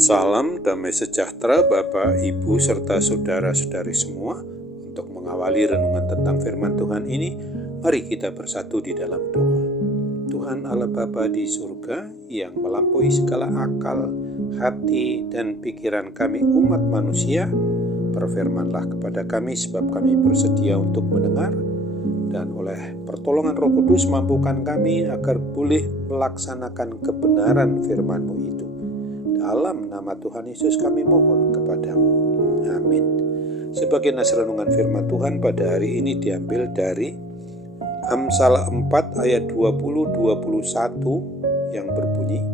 Salam damai sejahtera Bapak, Ibu, serta saudara-saudari semua. Untuk mengawali renungan tentang firman Tuhan ini, mari kita bersatu di dalam doa. Tuhan Allah Bapa di surga yang melampaui segala akal, hati, dan pikiran kami umat manusia, berfirmanlah kepada kami sebab kami bersedia untuk mendengar, dan oleh pertolongan Roh Kudus mampukan kami agar boleh melaksanakan kebenaran firman-Mu itu. Dalam nama Tuhan Yesus kami mohon kepadamu. Amin. Sebagai nas renungan firman Tuhan pada hari ini diambil dari Amsal 4 ayat 20-21 yang berbunyi,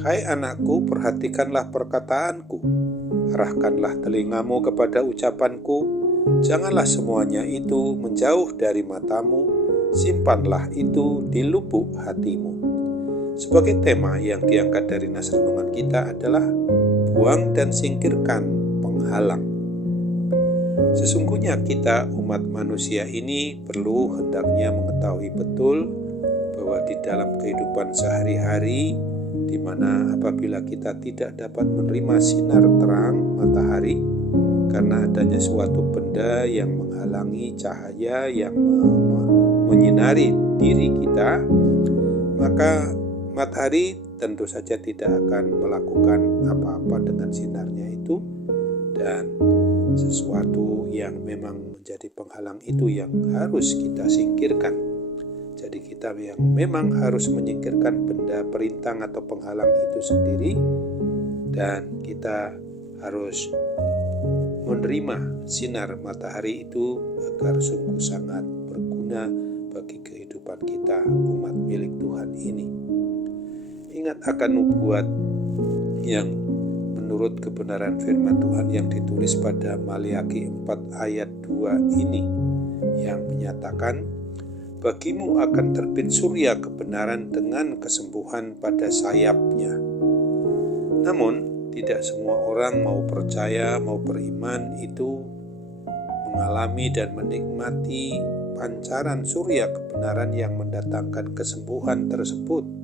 Hai anakku, perhatikanlah perkataanku, arahkanlah telingamu kepada ucapanku, janganlah semuanya itu menjauh dari matamu, simpanlah itu di lubuk hatimu. Sebagai tema yang diangkat dari nas renungan kita adalah buang dan singkirkan penghalang. Sesungguhnya kita umat manusia ini perlu hendaknya mengetahui betul bahwa di dalam kehidupan sehari-hari, di mana apabila kita tidak dapat menerima sinar terang matahari karena adanya suatu benda yang menghalangi cahaya yang menyinari diri kita, maka matahari tentu saja tidak akan melakukan apa-apa dengan sinarnya itu, dan sesuatu yang memang menjadi penghalang itu yang harus kita singkirkan. Jadi kita yang memang harus menyingkirkan benda perintang atau penghalang itu sendiri, dan kita harus menerima sinar matahari itu agar sungguh sangat berguna bagi kehidupan kita umat milik Tuhan ini. Ingat akan nubuat yang menurut kebenaran firman Tuhan yang ditulis pada Maliaki 4 ayat 2 ini, yang menyatakan, bagimu akan terbit surya kebenaran dengan kesembuhan pada sayapnya. Namun tidak semua orang mau percaya, mau beriman itu mengalami dan menikmati pancaran surya kebenaran yang mendatangkan kesembuhan tersebut.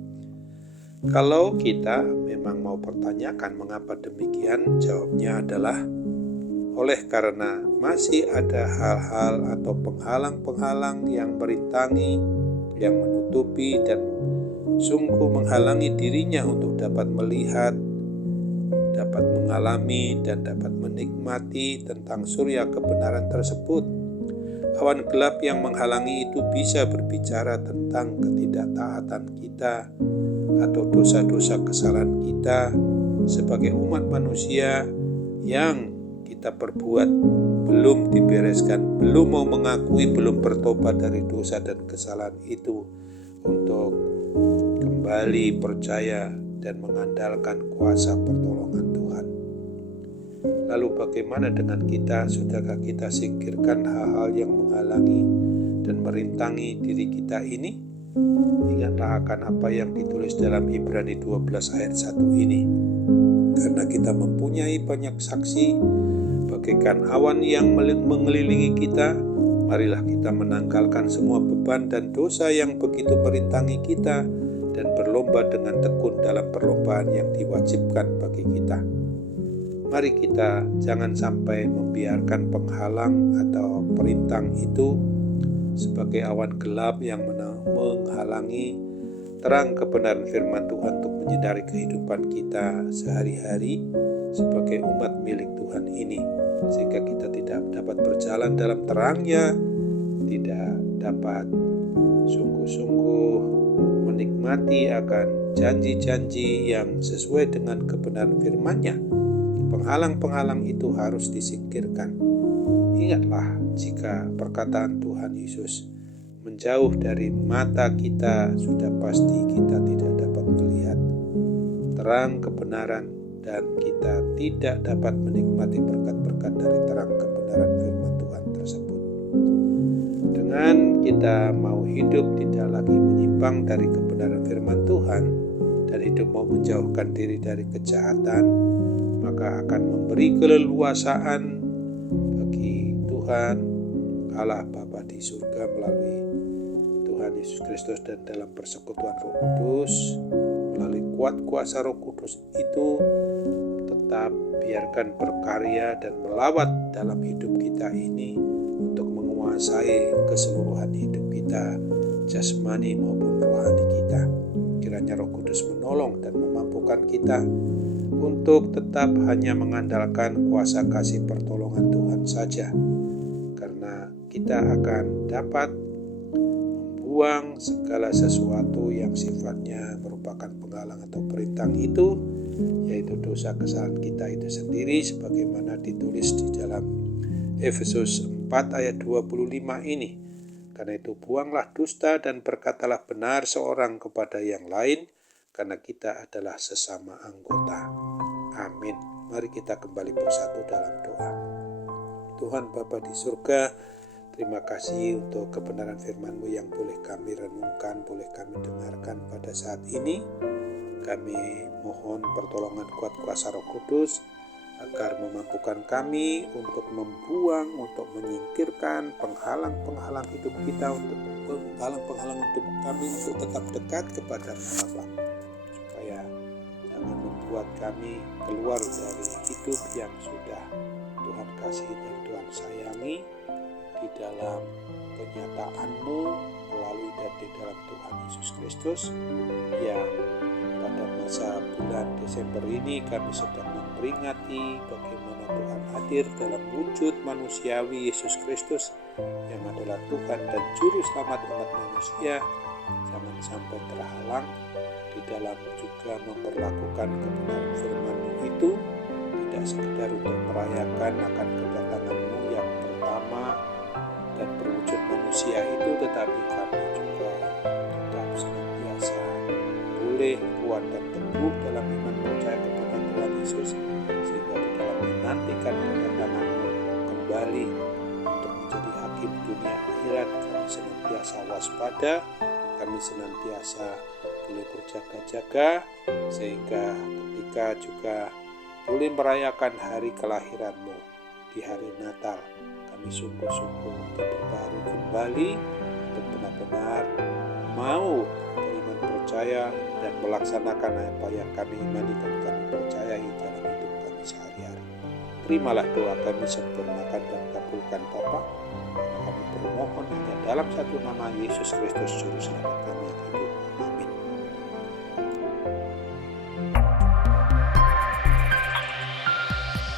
Kalau kita memang mau pertanyakan mengapa demikian, jawabnya adalah oleh karena masih ada hal-hal atau penghalang-penghalang yang merintangi, yang menutupi dan sungguh menghalangi dirinya untuk dapat melihat, dapat mengalami, dan dapat menikmati tentang surya kebenaran tersebut. Awan gelap yang menghalangi itu bisa berbicara tentang ketidaktaatan kita atau dosa-dosa kesalahan kita sebagai umat manusia yang kita perbuat belum dibereskan, belum mau mengakui, belum bertobat dari dosa dan kesalahan itu untuk kembali percaya dan mengandalkan kuasa pertolongan Tuhan. Lalu bagaimana dengan kita? Sudahkah kita singkirkan hal-hal yang menghalangi dan merintangi diri kita ini? Ingatlah akan apa yang ditulis dalam Ibrani 12 ayat 1 ini. Karena kita mempunyai banyak saksi, bagaikan awan yang mengelilingi kita, marilah kita menanggalkan semua beban dan dosa yang begitu merintangi kita, dan berlomba dengan tekun dalam perlombaan yang diwajibkan bagi kita. Mari kita jangan sampai membiarkan penghalang atau perintang itu sebagai awan gelap yang menghalangi terang kebenaran firman Tuhan untuk menyinari kehidupan kita sehari-hari sebagai umat milik Tuhan ini, sehingga kita tidak dapat berjalan dalam terangnya, tidak dapat sungguh-sungguh menikmati akan janji-janji yang sesuai dengan kebenaran firman-Nya. Penghalang-penghalang itu harus disingkirkan. Ingatlah, jika perkataan Tuhan Yesus menjauh dari mata kita, sudah pasti kita tidak dapat melihat terang kebenaran, dan kita tidak dapat menikmati berkat-berkat dari terang kebenaran firman Tuhan tersebut. Dengan kita mau hidup tidak lagi menyimpang dari kebenaran firman Tuhan dan hidup mau menjauhkan diri dari kejahatan, maka akan memberi keleluasaan bagi Tuhan Allah Bapa di surga melalui Tuhan Yesus Kristus dan dalam persekutuan Roh Kudus, melalui kuat kuasa Roh Kudus itu tetap biarkan berkarya dan melawat dalam hidup kita ini untuk menguasai keseluruhan hidup kita, jasmani maupun rohani kita. Kiranya Roh Kudus menolong dan memampukan kita untuk tetap hanya mengandalkan kuasa kasih pertolongan Tuhan saja, karena kita akan dapat membuang segala sesuatu yang sifatnya merupakan penghalang atau perintang itu, yaitu dosa kesalahan kita itu sendiri, sebagaimana ditulis di dalam Efesus 4 ayat 25 ini. Karena itu buanglah dusta dan berkatalah benar seorang kepada yang lain, karena kita adalah sesama anggota. Amin. Mari kita kembali bersatu dalam doa. Tuhan Bapa di surga, terima kasih untuk kebenaran firman-Mu yang boleh kami renungkan, boleh kami dengarkan pada saat ini. Kami mohon pertolongan kuat kuasa Roh Kudus agar memampukan kami untuk membuang, untuk menyingkirkan penghalang-penghalang hidup kita, untuk penghalang-penghalang hidup kami untuk tetap dekat kepada Allah, supaya jangan membuat kami keluar dari hidup yang sudah Tuhan kasih dan Tuhan sayangi di dalam kenyataanmu melalui dan di dalam Tuhan Yesus Kristus, yang pada masa bulan Desember ini kami sedang memperingati bagaimana Tuhan hadir dalam wujud manusiawi Yesus Kristus yang adalah Tuhan dan Juru Selamat umat manusia. Jangan sampai terhalang di dalam juga memperlakukan kebenaran firman-Mu itu tidak sekedar untuk merayakan akan kedatangan-Mu yang pertama dan berwujud manusia itu, tetapi kami juga tetap senantiasa boleh kuat dan teguh dalam iman percaya kepada Tuhan Yesus, sehingga di dalam menantikan kedatangan-Mu kembali untuk menjadi hakim dunia akhirat, kami senantiasa waspada, kami senantiasa boleh berjaga-jaga, sehingga ketika juga boleh merayakan hari kelahiran-Mu di hari Natal, kami sungguh-sungguh diperbarui kembali untuk benar-benar mau beriman percaya dan melaksanakan apa yang kami imani dan kami percayai dalam hidup kami sehari-hari. Terimalah doa kami, sempurnakan dan kabulkan Bapa, karena kami bermohon hanya dalam satu nama Yesus Kristus Juru Selamat kami yang hidup